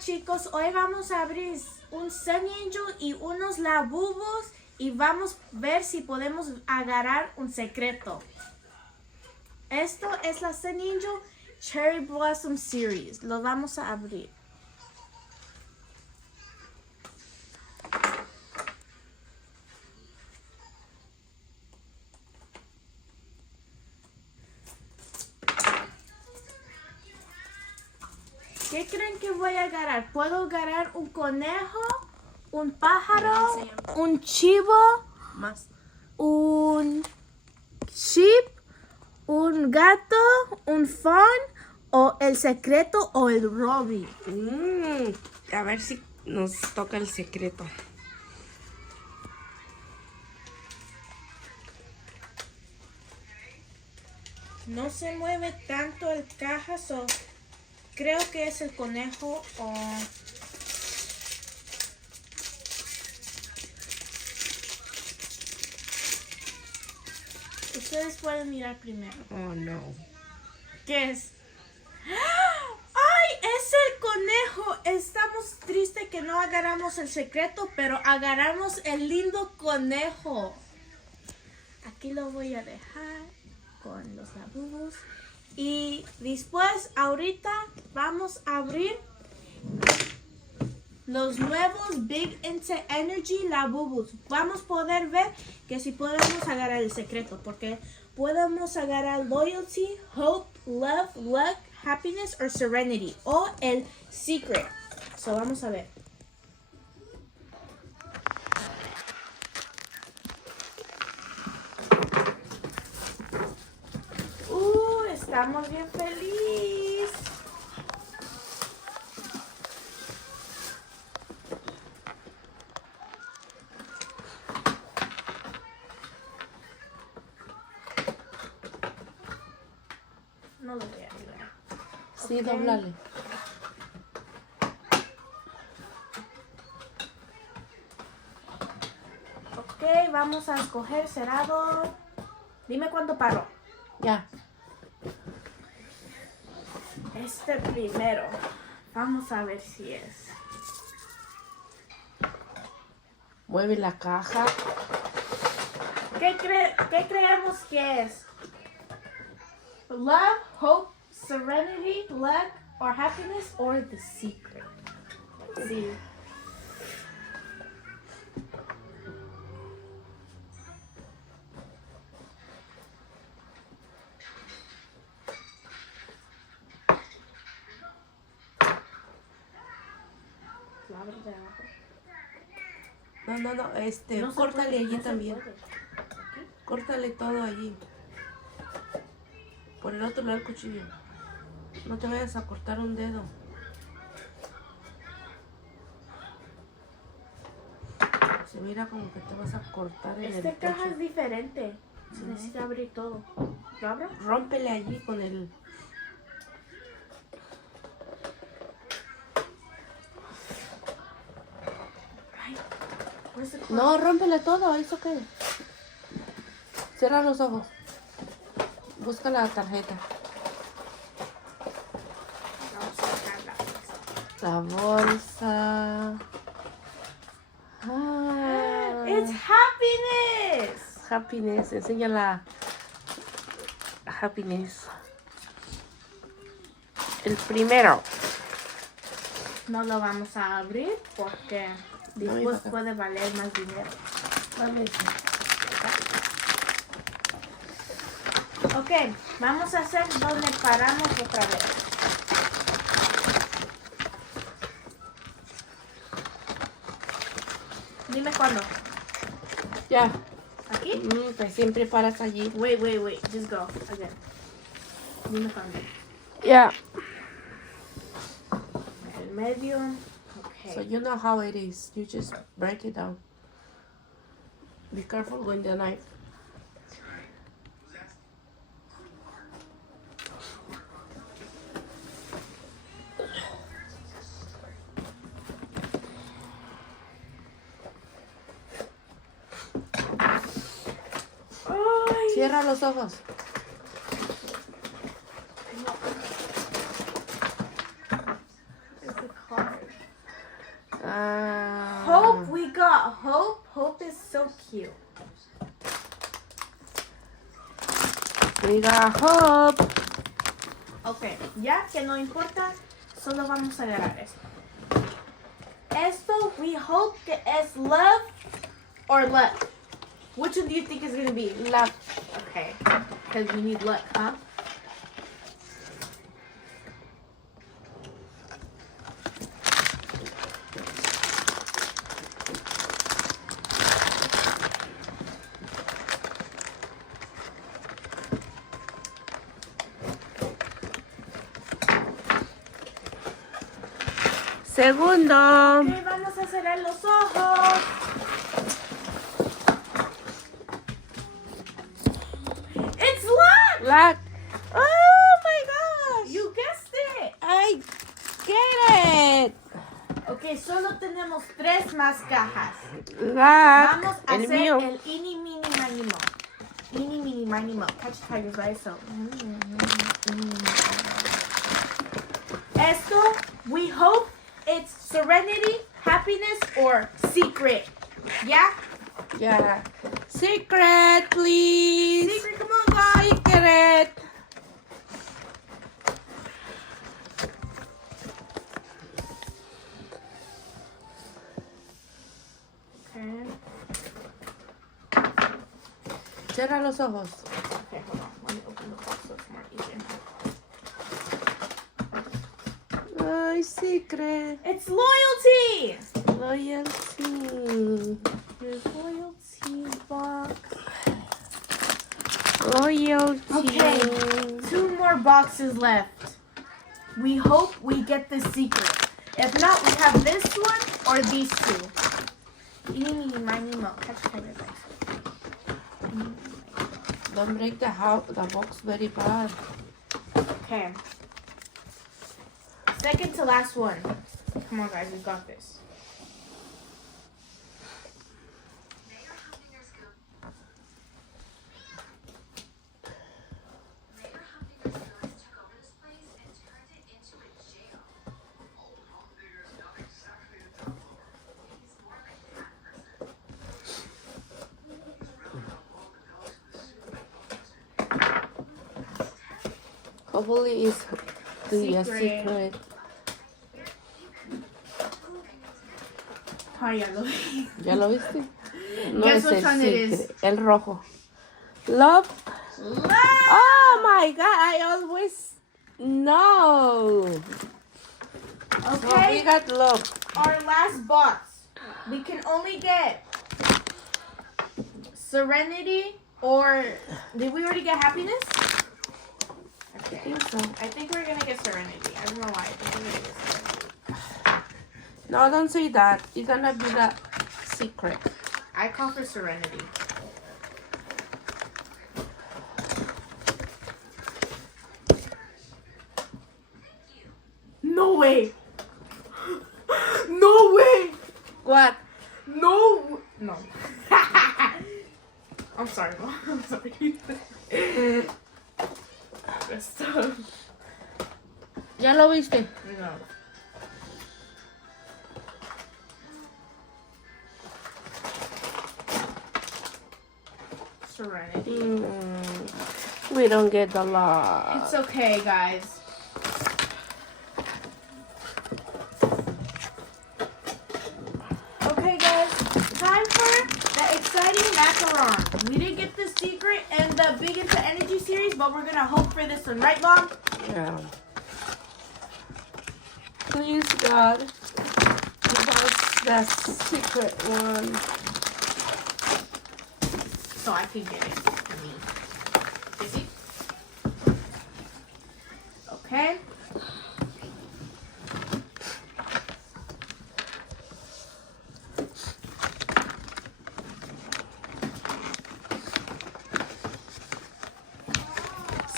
chicos, hoy vamos a abrir un sonnyangel y unos labubus y vamos a ver si podemos agarrar un secreto. Esto es la sonnyangel Cherry Blossom Series. Lo vamos a abrir. ¿Qué creen que voy a agarrar? ¿Puedo agarrar un conejo, un pájaro, un chivo, un sheep, un gato, un fawn o el secreto o el robin? A ver si nos toca el secreto. No se mueve tanto el caja, creo que es el conejo o... Ustedes pueden mirar primero. Oh, no. ¿Qué es? ¡Ay! Es el conejo. Estamos tristes que no agarramos el secreto, pero agarramos el lindo conejo. Aquí lo voy a dejar con los labubus. Y después, ahorita, vamos a abrir los nuevos Big Into Energy Labubus. Vamos a poder ver que si podemos agarrar el secreto, porque podemos agarrar Loyalty, Hope, Love, Luck, Happiness or Serenity, o el Secret. So, vamos a ver. Estamos bien felices. No lo voy a ayudar. Sí, Ok. doblale. Ok, vamos a escoger cerrado. Dime cuándo paro. Ya. Este primero. Vamos a ver si es. Mueve la caja. ¿Qué creemos que es? Love, hope, serenity, luck, or happiness, or the secret. Sí. No, No se córtale puede, allí no se también. puede. Córtale todo allí. Por el otro lado del cuchillo. No te vayas a cortar un dedo. Se mira como que te vas a cortar en el Esta caja pecho. es diferente. Se necesita abrir todo. ¿Lo abro? Rómpele allí con el... Ay, where's the cord? No, rómpele todo, ¿eso qué? Cierra los ojos. Busca la tarjeta. Vamos a sacarla. La bolsa. Ah, It's happiness. happiness. Enseña la happiness. El primero. No lo vamos a abrir porque después puede valer más dinero. Dame ese. Ok, vamos a hacer donde paramos otra vez. Dime cuándo. Ya. ¿Aquí? Pues siempre paras allí. Wait. Just go. Again. Dime cuándo. Ya. El medio. Okay. So you know how it is. You just break it down. Be careful with the knife. Ay. Cierra los ojos. It's a card. Hope, we got Hope. Hope is so cute. We got Hope. Ok, ya que no importa, solo vamos a agarrar esto. Esto, we hope que es love or luck. Which one do you think is going to be? Luck. Okay, because we need luck, huh? Segundo. Ok, vamos a cerrar los ojos. It's luck! Luck. Oh my gosh. You guessed it. I get it. Ok, solo tenemos 3 más cajas. Luck. Vamos a El hacer mío. el ini, mini, mini, mo. Ini, mini, mini, mo. Catch tigers, right? So. Esto, we hope it's serenity, happiness, or secret. Yeah? Yeah. Secret, please. Secret, come on, guys. Secret. Okay. Cierra los ojos. Okay, hold on. Let me open the box so it's more easier. Ay, secret. It's loyalty! Loyalty. Here's loyalty box. Loyalty. Okay, 2 more boxes left. We hope we get the secret. If not, we have this one or these 2. Eeny, meeny, miny, mo. Catch tiger, guys. Don't break the box very bad. Okay. Second to last one. Come on, guys, we got this. Hopefully it's a Secret. secret. Ah, ya lo vi. ¿Ya lo viste? No Guess es which el one it secret. El rojo. Love. Love! Oh my god, I always know. So we Okay, got love. our last box. We can only get serenity or did we already get happiness? I Okay. think so. I think we're gonna get serenity. I don't know why. I think we're gonna get serenity. No, don't say that. It's gonna be the secret. I call for serenity. No way! No way! What? No! No. I'm sorry, Mom. I'm sorry. That's tough. ¿Ya lo viste? No. Serenity. We don't get the love. It's okay, guys. Okay, guys. Time for the exciting macaron. We didn't get the secret and the Big Into Energy series, but we're gonna hope for this one, right, Mom? Yeah. Please, God, give us the secret one. So I can get it for me. Is it? Okay.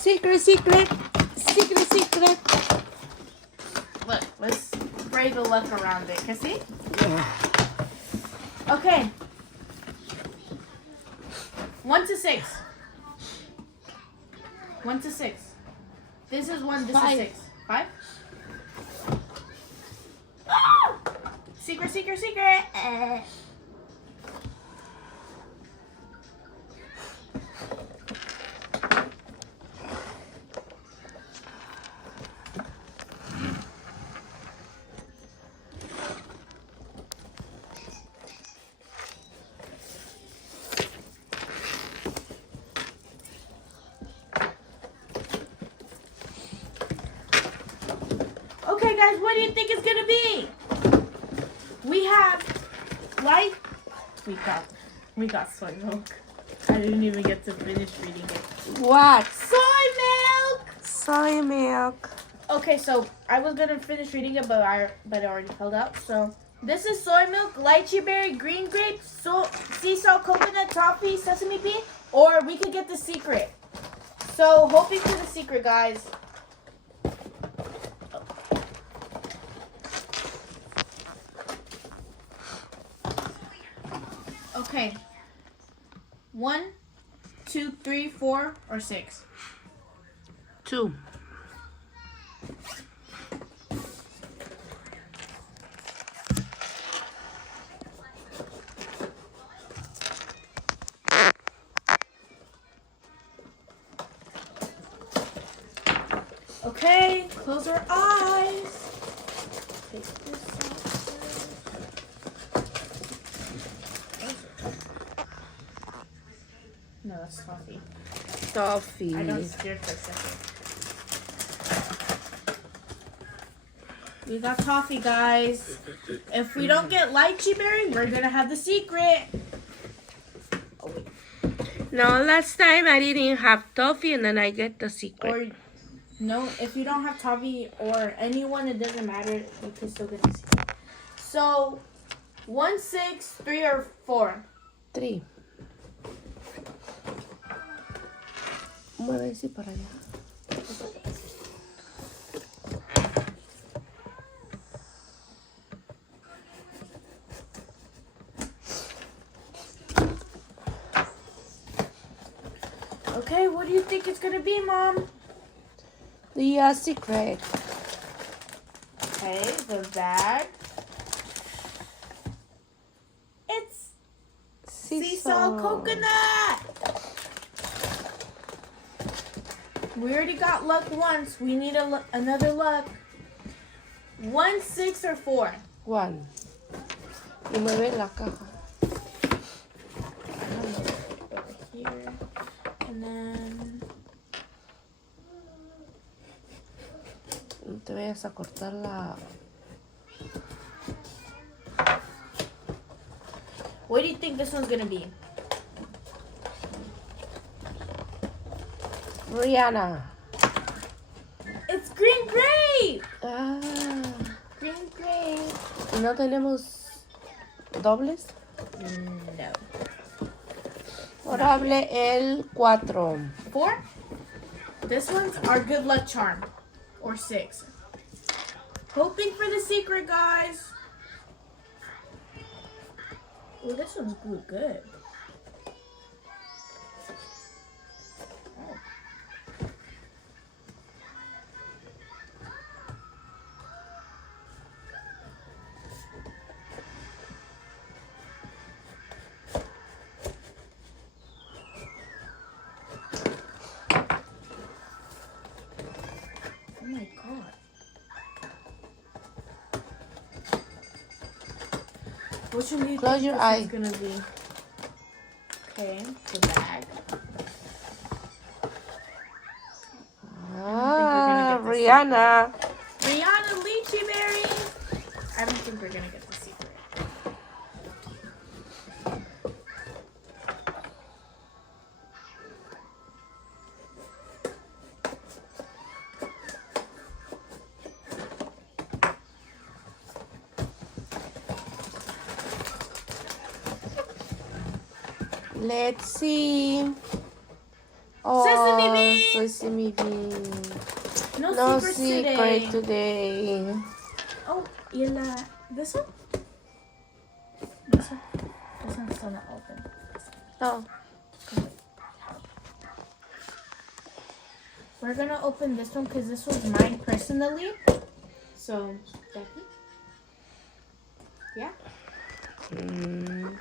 Secret, secret, secret, secret. Look, let's spray the luck around it. Can see? Yeah. Okay. 1 to 6. 1 to 6. This is 1, this 5. is 6. 5? Ah! Secret, secret, secret. Okay, guys, what do you think it's gonna be? We have light. We got soy milk. I didn't even get to finish reading it. What? Soy milk. Soy milk. Okay, so I was gonna finish reading it, but I already held up. So this is soy milk, lychee berry, green grape, sea salt, coconut, toffee, sesame bean, or we could get the secret. So hoping for the secret, guys. Okay. 1, 2, 3, 4, or 6. 2. Okay, close our eyes. Take this off. No, that's toffee. Toffee. I got scared for a second. We got toffee, guys. If we don't get lychee berry, we're gonna have the secret. Oh, wait. No, last time I didn't have toffee and then I get the secret. Or no, if you don't have toffee or anyone, it doesn't matter. You can still get the secret. So 1, 6, 3, or 4. 3. Voy a decir para allá. Okay, what do you think it's gonna be, Mom? The secret. Okay, the bag. It's sea salt coconut. We already got luck once. We need another luck. 1, 6, or 4. 1. Y mueve la caja. Over here. And then... No te vayas a cortar la... What do you think this one's gonna be? Rihanna. It's green grape! Ah. Green grape. ¿Y no tenemos dobles? No. Ahora hable el 4. 4? This one's our good luck charm. Or 6. Hoping for the secret, guys. Oh, this one's good. Oh. Oh my God. Which one do you Close think your this eye. is gonna be? Okay, the bag. Ah, Rihanna. Rihanna lychee berry. I don't think we're gonna get the secret. Let's see. Oh, Sesame bean. Sesame bean. No, No secret secret today. today. Oh, y this one? This one? This one's still not open. No. We're gonna open this one because this was mine personally. So, Becky. ¿Ya? Mm.